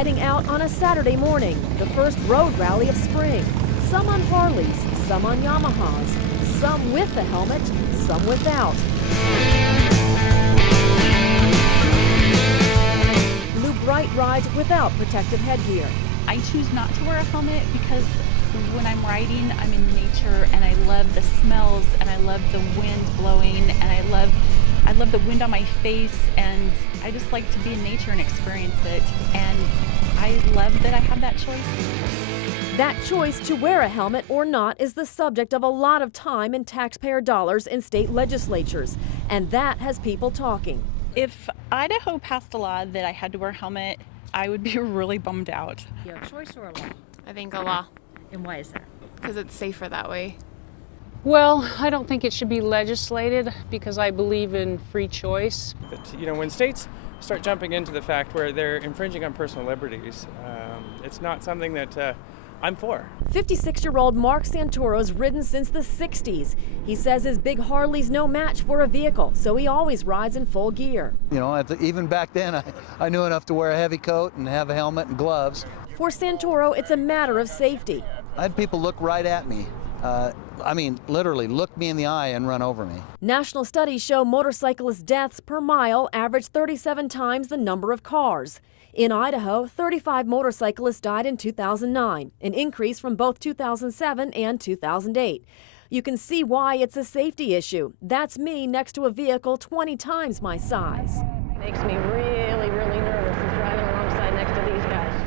heading out on a Saturday morning, the first road rally of spring. Some on Harleys, some on Yamahas, some with the helmet, some without. Lou Bright rides without protective headgear. I choose not to wear a helmet because when I'm riding, I'm in nature and I love the smells and I love the wind blowing and I love the wind on my face, and I just like to be in nature and experience it, and I love that I have that choice. That choice to wear a helmet or not is the subject of a lot of time and taxpayer dollars in state legislatures, and that has people talking. If Idaho passed a law that I had to wear a helmet, I would be really bummed out. You have a choice or a law? I think a law. And why is that? Because it's safer that way. Well, I don't think it should be legislated because I believe in free choice. But, when states start jumping into the fact where they're infringing on personal liberties, it's not something that I'm for. 56-year-old Mark Santoro's ridden since the 60s. He says his big Harley's no match for a vehicle, so he always rides in full gear. Even back then, I knew enough to wear a heavy coat and have a helmet and gloves. For Santoro, it's a matter of safety. I had people look right at me. Literally look me in the eye and run over me. National studies show motorcyclist deaths per mile average 37 times the number of cars. In Idaho, 35 motorcyclists died in 2009, an increase from both 2007 and 2008. You can see why it's a safety issue. That's me next to a vehicle 20 times my size. Makes me really, really nervous is driving alongside next to these guys.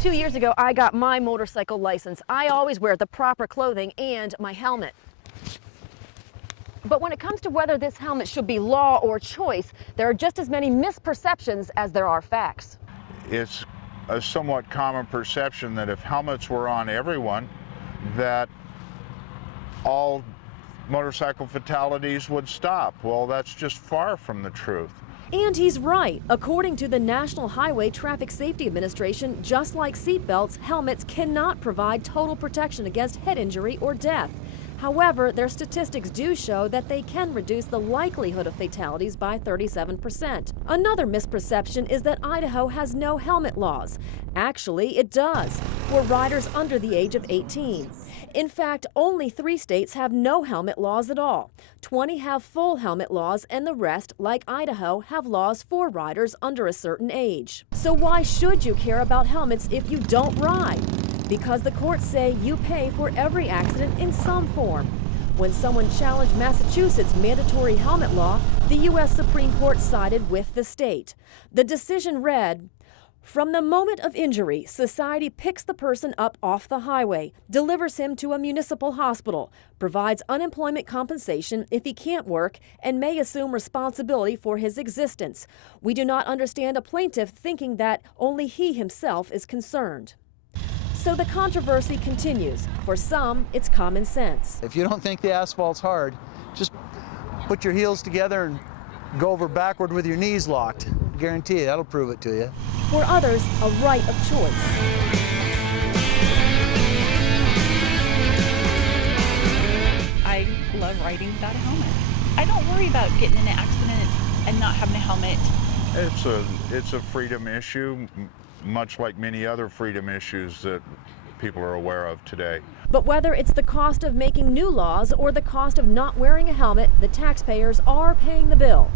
2 years ago, I got my motorcycle license. I always wear the proper clothing and my helmet. But when it comes to whether this helmet should be law or choice, there are just as many misperceptions as there are facts. It's a somewhat common perception that if helmets were on everyone, that all motorcycle fatalities would stop. Well, that's just far from the truth. And he's right. According to the National Highway Traffic Safety Administration, just like seatbelts, helmets cannot provide total protection against head injury or death. However, their statistics do show that they can reduce the likelihood of fatalities by 37%. Another misperception is that Idaho has no helmet laws. Actually, it does, for riders under the age of 18. In fact, only 3 states have no helmet laws at all. 20 have full helmet laws, and the rest, like Idaho, have laws for riders under a certain age. So why should you care about helmets if you don't ride? Because the courts say you pay for every accident in some form. When someone challenged Massachusetts' mandatory helmet law, the U.S. Supreme Court sided with the state. The decision read, "From the moment of injury, society picks the person up off the highway, delivers him to a municipal hospital, provides unemployment compensation if he can't work, and may assume responsibility for his existence. We do not understand a plaintiff thinking that only he himself is concerned." So the controversy continues. For some, it's common sense. If you don't think the asphalt's hard, just put your heels together and go over backward with your knees locked. Guarantee you, that'll prove it to you. For others, a right of choice. I love riding without a helmet. I don't worry about getting in an accident and not having a helmet. It's a freedom issue, much like many other freedom issues that people are aware of today. But whether it's the cost of making new laws or the cost of not wearing a helmet, the taxpayers are paying the bill.